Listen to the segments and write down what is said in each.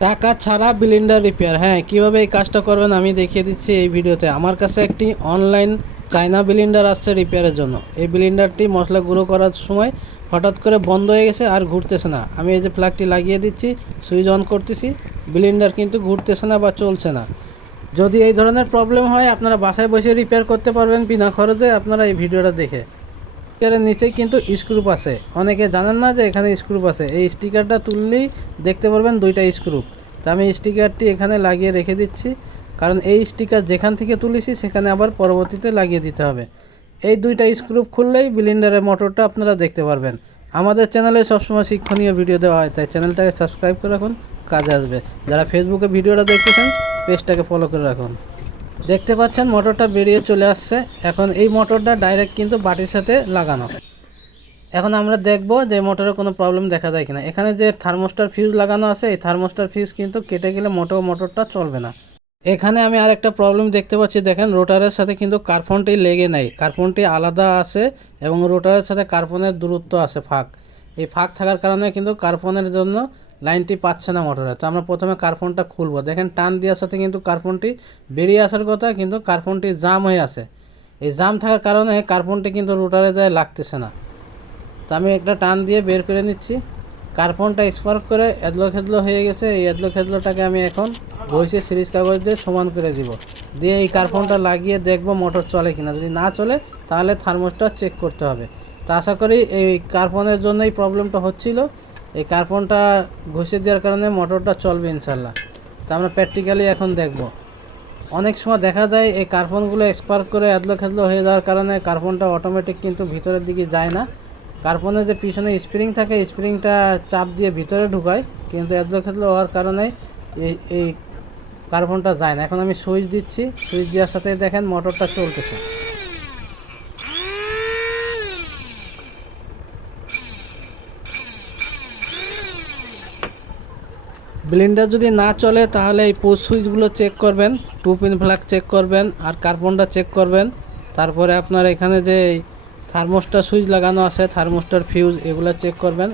টাকা ছাড়া Blender repair. হ্যাঁ, কীভাবে এই কাজটা করবেন আমি দেখিয়ে দিচ্ছি এই ভিডিওতে। আমার কাছে একটি অনলাইন চায়না ব্লেন্ডার আসছে রিপেয়ারের জন্য। এই ব্লেন্ডারটি মশলা গুঁড়ো করার সময় হঠাৎ করে বন্ধ হয়ে গেছে আর ঘুরতেছে না। আমি এই যে প্লাগটি লাগিয়ে দিচ্ছি, সুইচ অন করতেছি, ব্লেন্ডার কিন্তু ঘুরতেছে না বা চলছে না। যদি এই ধরনের প্রবলেম হয় আপনারা বাসায় বসে রিপেয়ার করতে পারবেন বিনা খরচে। আপনারা এই ভিডিওটা দেখে স্টিকারের নিচেই কিন্তু স্ক্রুপ আছে, অনেকে জানেন না যে এখানে স্ক্রুপ আছে। এই স্টিকারটা তুললেই দেখতে পারবেন দুইটা স্ক্রুপ। তো আমি স্টিকারটি এখানে লাগিয়ে রেখে দিচ্ছি, কারণ এই স্টিকার যেখান থেকে তুলেছি সেখানে আবার পরবর্তীতে লাগিয়ে দিতে হবে। এই দুইটা স্ক্রুপ খুললেই ব্লেন্ডারের মোটরটা আপনারা দেখতে পারবেন। আমাদের চ্যানেলে সবসময় শিক্ষণীয় ভিডিও দেওয়া হয়, তাই চ্যানেলটাকে সাবস্ক্রাইব করে রাখুন, কাজে আসবে। যারা ফেসবুকে ভিডিওটা দেখতেছেন পেজটাকে ফলো করে রাখুন। দেখতে পাচ্ছেন মোটরটা বেরিয়ে চলে আসছে। এখন এই মোটরটা ডাইরেক্ট কিন্তু বাটির সাথে লাগানো। এখন আমরা দেখব যে মোটরে কোনো প্রবলেম দেখা যায় কিনা। এখানে যে থার্মোস্টার ফিউজ লাগানো আছে, এই থার্মোস্টার ফিউজ কিন্তু কেটে গেলে মোটরটা চলবে না। এখানে আমি আরেকটা প্রবলেম দেখতে পাচ্ছি, দেখেন রোটারের সাথে কিন্তু কার্বনটি লেগে নাই, কার্বনটি আলাদা আছে এবং রোটারের সাথে কার্বনের দূরত্ব আছে, ফাঁক। এই ফাঁক থাকার কারণে কিন্তু কার্বনের জন্য লাইনটি পাচ্ছে না মোটরে। তো আমরা প্রথমে কার্বনটা খুলবো। দেখেন টান দেওয়ার সাথে কিন্তু কার্বনটি বেরিয়ে আসার কথা, কিন্তু কার্বনটি জাম হয়ে আছে। এই জাম থাকার কারণে কার্বনটি কিন্তু রোটারে যায় লাগতেছে না। তো আমি একটা টান দিয়ে বের করে নিচ্ছি। কার্বনটা স্পার্ক করে এদলো খেদলো হয়ে গেছে। এই এদলো খেদলোটাকে আমি এখন ঘষে সিরিজ কাগজ দিয়ে সমান করে দিব, দিয়ে এই কার্বনটা লাগিয়ে দেখব মোটর চলে কিনা। যদি না চলে তাহলে থার্মোস্টার চেক করতে হবে। তো আশা করি এই কার্বনের জন্য এই প্রবলেমটা হচ্ছিল। এই কার্বনটা ঘষে দেওয়ার কারণে মোটরটা চলবে ইনশাল্লাহ। তো আমরা প্র্যাকটিক্যালি এখন দেখব। অনেক সময় দেখা যায় এই কার্বনগুলো স্পার্ক করে এদলো খেদলো হয়ে যাওয়ার কারণে কার্বনটা অটোমেটিক কিন্তু ভিতরের দিকে যায় না। কার্বনের যে পিছনে স্প্রিং থাকে, স্প্রিংটা চাপ দিয়ে ভিতরে ঢুকায়, কিন্তু এদলো খেদলো হওয়ার কারণে এই কার্বনটা যায় না। এখন আমি সুইচ দিচ্ছি, সুইচ দেওয়ার সাথে দেখেন মোটরটা চলতেছে। ব্লেন্ডার যদি না চলে তাহলে এই পুশ সুইচগুলো চেক করবেন, 2 পিন প্লাগ চেক করবেন, আর কার্বনটা চেক করবেন। তারপরে আপনার এখানে যে থার্মোস্টার সুইচ লাগানো আছে, থার্মোস্টার ফিউজ, এগুলো চেক করবেন।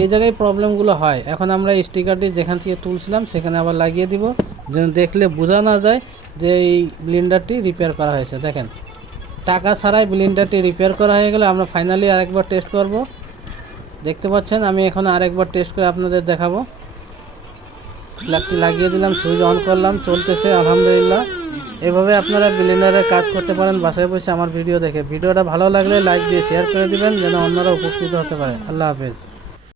এই জায়গায় প্রবলেমগুলো হয়। এখন আমরা স্টিকারটি যেখান থেকে তুলছিলাম সেখানে আবার লাগিয়ে দিব, যেন দেখলে বোঝা না যায় যে এই ব্লেন্ডারটি রিপেয়ার করা হয়েছে। দেখেন টাকা ছাড়াই ব্লেন্ডারটি রিপেয়ার করা হয়ে গেলে আমরা ফাইনালি আরেকবার টেস্ট করব। দেখতে পাচ্ছেন আমি এখন আরেকবার টেস্ট করে আপনাদের দেখাবো। প্লাগটি লাগিয়ে দিলাম, সুইচ অন করলাম, চলতেছে আলহামদুলিল্লাহ। এভাবে আপনারা ব্লেন্ডারের কাজ করতে পারেন বাসায় বসে আমার ভিডিও দেখে। ভিডিওটা ভালো লাগলে লাইক দিয়ে শেয়ার করে দিবেন, যেন অন্যরা উপকৃত হতে পারে। আল্লাহ হাফেজ।